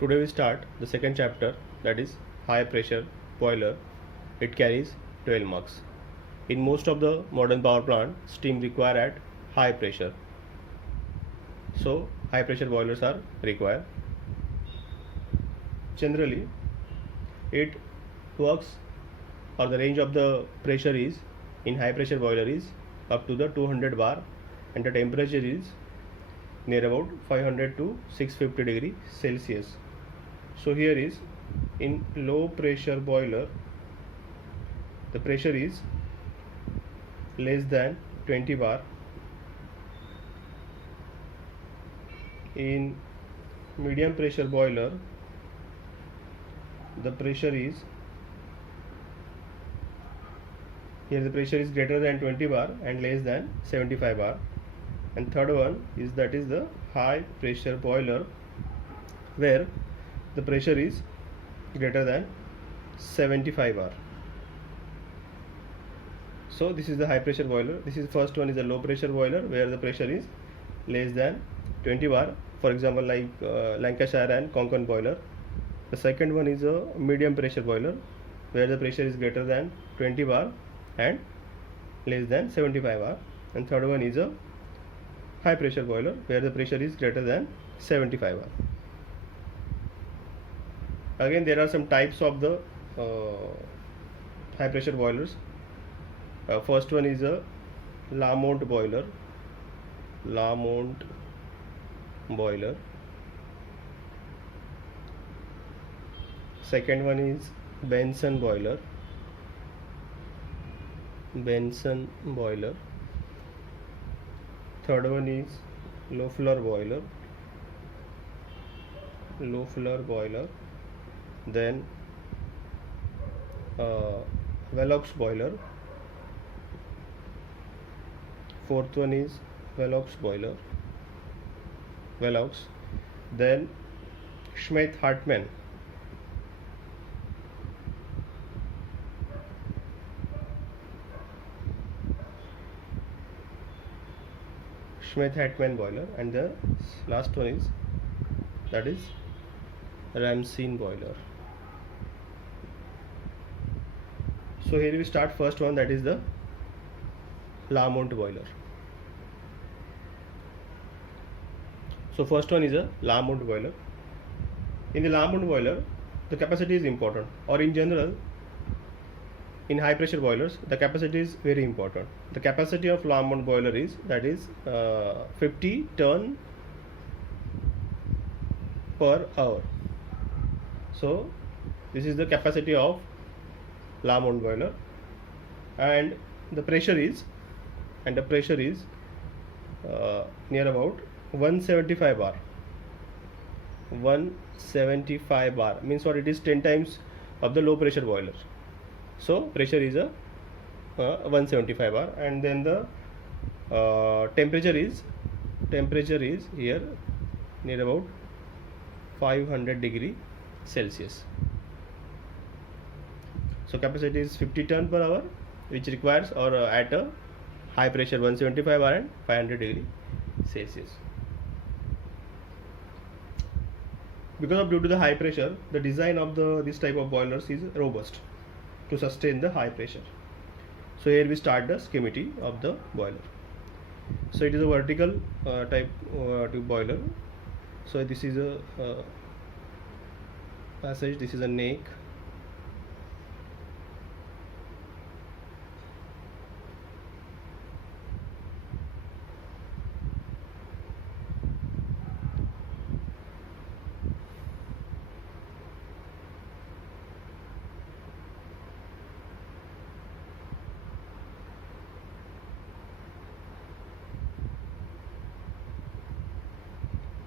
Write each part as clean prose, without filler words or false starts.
Today we start the second chapter, that is high pressure boiler. It carries 12 marks. In most of the modern power plant, steam required at high pressure. So high pressure boilers are required. Generally, it works, or the range of the pressure is in high pressure boiler is up to the 200 bar, and the temperature is near about 500 to 650 degree Celsius. So here is in low pressure boiler, the pressure is less than 20 bar. In medium pressure boiler, the pressure is here, the pressure is greater than 20 bar and less than 75 bar. And third one is, that is the high pressure boiler, where the pressure is greater than 75 bar. So this is the high pressure boiler. This is first one is a low pressure boiler, where the pressure is less than 20 bar, for example like Lancashire and Konkan boiler. The second one is a medium pressure boiler, where the pressure is greater than 20 bar and less than 75 bar. And third one is a high pressure boiler, where the pressure is greater than 75 bar. Again, there are some types of the high pressure boilers. First one is a Lamont boiler. Second one is Benson boiler. Third one is Loeffler boiler. Then Velox boiler. Fourth one is Velox boiler. Then Schmidt-Hartmann. Boiler. And the last one is, that is Ramseen boiler. So here we start first one, that is the Lamont boiler. So first one is a Lamont boiler. In the Lamont boiler, the capacity is important, or in general in high pressure boilers the capacity is very important. The capacity of Lamont boiler is, that is 50 ton per hour. So this is the capacity of Lamont boiler, and the pressure is near about 175 bar. 175 bar means what? It is 10 times of the low pressure boiler. So pressure is a 175 bar, and then the temperature is here near about 500 degree Celsius. So capacity is 50 ton per hour, which requires, or at a high pressure 175 bar and 500 degree Celsius. Due to the high pressure, the design of this type of boilers is robust to sustain the high pressure. So here we start the schematic of the boiler. So it is a vertical type tube boiler. So this is a passage, this is a neck.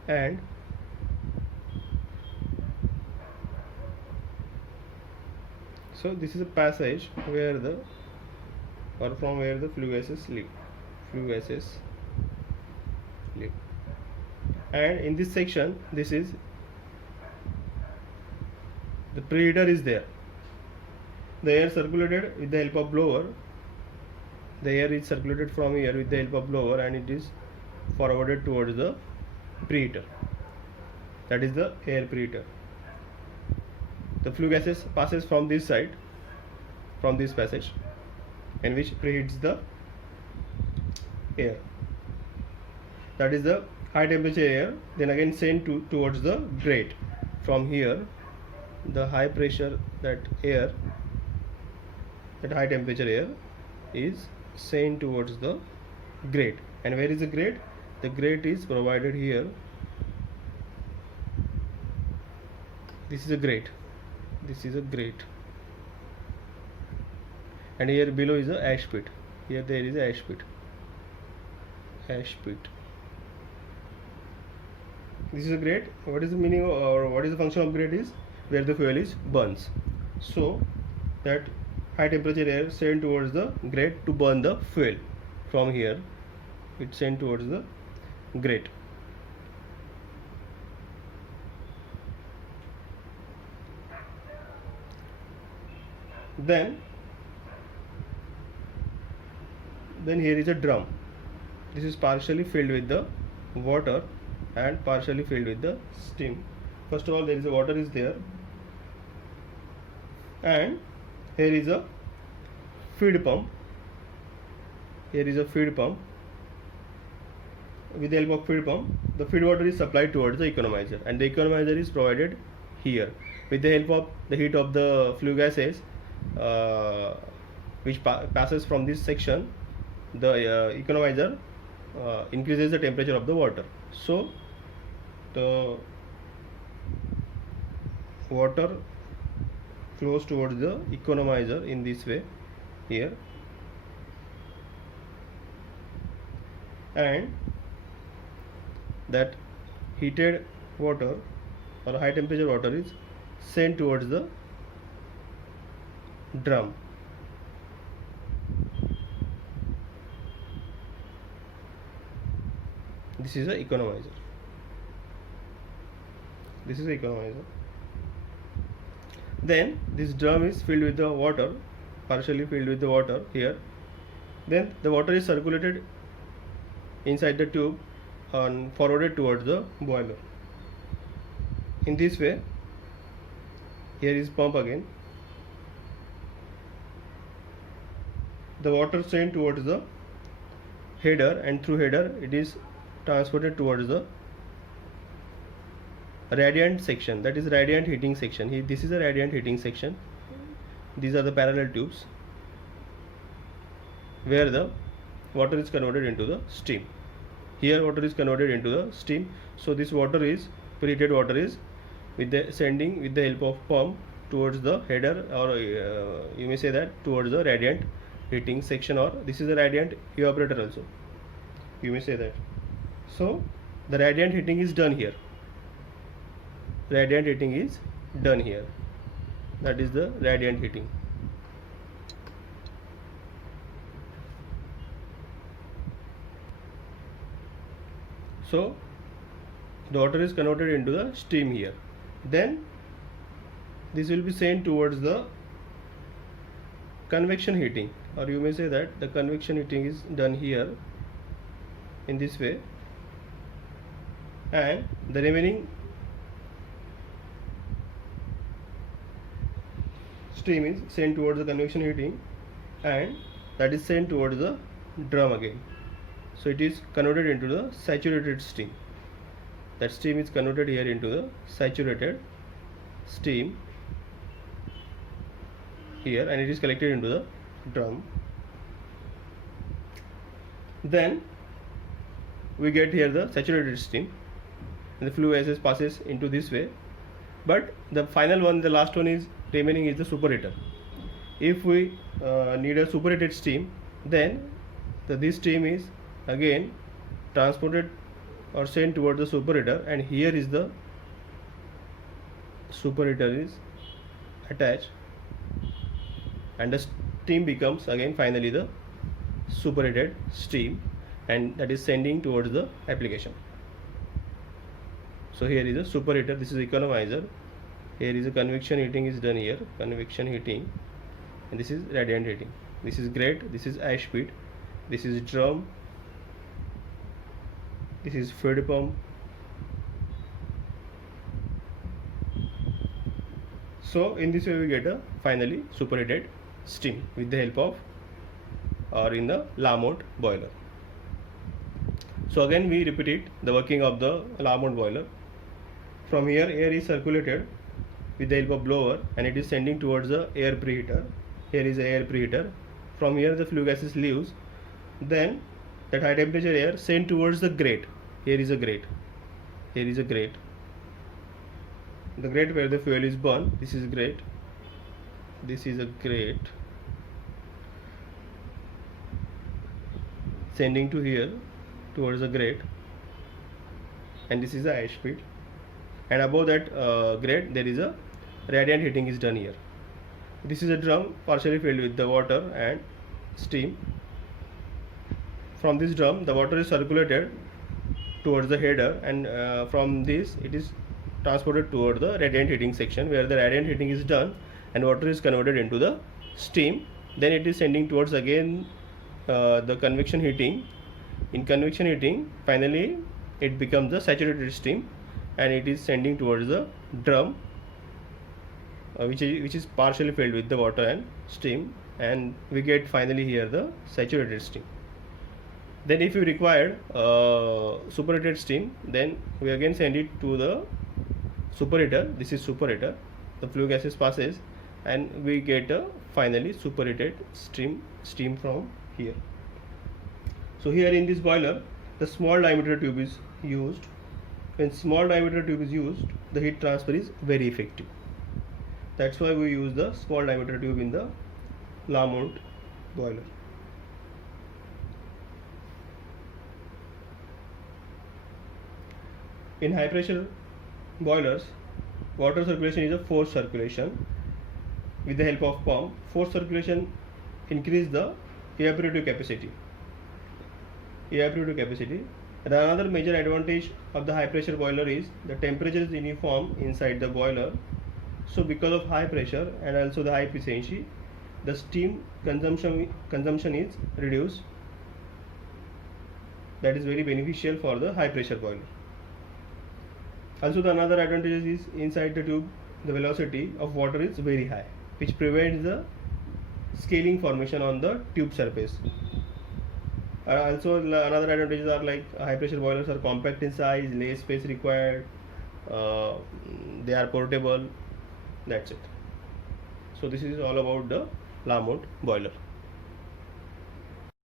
And so this is a passage where from where the flue gases leave. And in this section, this is the preheater is there. The air circulated with the help of blower. The air is circulated from here with the help of blower, and it is forwarded towards the preheater. that is the air preheater. The flue gases passes from this side, from this passage, and which preheats the air. That is the high temperature air, then again sent towards the grate. From here, the high pressure that high temperature air is sent towards the grate. And where is the grate? The grate is provided here. This is a grate. This is a grate. And here below is a ash pit. Here there is a ash pit. Ash pit. This is a grate. What is the meaning or what is the function of grate is where the fuel is burns. So that high temperature air sent towards the grate to burn the fuel. From here it sent towards the grate. Then here is a drum. This is partially filled with the water and partially filled with the steam. First of all, there is a water is there, and here is a feed pump. Here is a feed pump. With the help of feed pump, the feed water is supplied towards the economizer, and the economizer is provided here. With the help of the heat of the flue gases, which passes from this section, the economizer increases the temperature of the water. So the water flows towards the economizer in this way here, and that heated water or high temperature water is sent towards the drum. This is the economizer. This is the economizer. Then this drum is filled with the water, partially filled with the water here. Then the water is circulated inside the tube and forwarded towards the boiler. In this way, here is pump again. The water sent towards the header, and through header it is transported towards the radiant section, that is radiant heating section. This is a radiant heating section. These are the parallel tubes where the water is converted into the steam. Here water is converted into the steam. So this water is preheated water is sending with the help of pump towards the header, or you may say that towards the radiant heating section, or this is a radiant evaporator also, you may say that. So the radiant heating is done here. Radiant heating is done here. That is the radiant heating. So the water is converted into the steam here. Then this will be sent towards the convection heating, or you may say that the convection heating is done here in this way, and the remaining steam is sent towards the convection heating, and that is sent towards the drum again. So it is converted into the saturated steam. That steam is converted here into the saturated steam here, and it is collected into the drum. Then we get here the saturated steam, and the flue gases passes into this way. But the final one, the last one is remaining, is the superheater. If we need a superheated steam, then this steam is again transported or sent towards the superheater, and here is the superheater is attached, and the steam becomes again finally the superheated steam, and that is sending towards the application. So here is a superheater, this is economizer. Here is a convection heating is done here, convection heating, and this is radiant heating. This is grate, this is ash pit, this is drum, this is feed pump, So in this way we get a finally superheated steam with the help of or in the Lamont boiler. So again we repeat it, the working of the Lamont boiler. From here air is circulated with the help of blower and it is sending towards the air preheater. Here is the air preheater. From here the flue gases leaves. Then that high temperature air sent towards the grate. Here is a grate. Here is a grate. The grate where the fuel is burned. This is grate. This is a grate. Sending to here towards the grate. And this is the ash pit. And above that grate there is a radiant heating is done here. This is a drum partially filled with the water and steam. From this drum the water is circulated towards the header and from this it is transported toward the radiant heating section where the radiant heating is done and water is converted into the steam. Then it is sending towards again the convection heating. In convection heating finally it becomes the saturated steam and it is sending towards the drum which is partially filled with the water and steam, and we get finally here the saturated steam. Then if you required superheated steam, then we again send it to the superheater. This is superheater. The flue gases passes and we get a finally superheated steam from here. So here in this boiler the small diameter tube is used. When small diameter tube is used, the heat transfer is very effective. That's why we use the small diameter tube in the Lamont boiler. In high pressure boilers, water circulation is a forced circulation. With the help of pump, forced circulation increase the evaporative capacity. And another major advantage of the high pressure boiler is the temperature is uniform inside the boiler. So because of high pressure and also the high efficiency, the steam consumption is reduced. That is very beneficial for the high pressure boiler. Also the another advantage is inside the tube the velocity of water is very high, which prevents the scaling formation on the tube surface. Also another advantages are like high pressure boilers are compact in size, less space required, they are portable. That's it. So this is all about the Lamont boiler.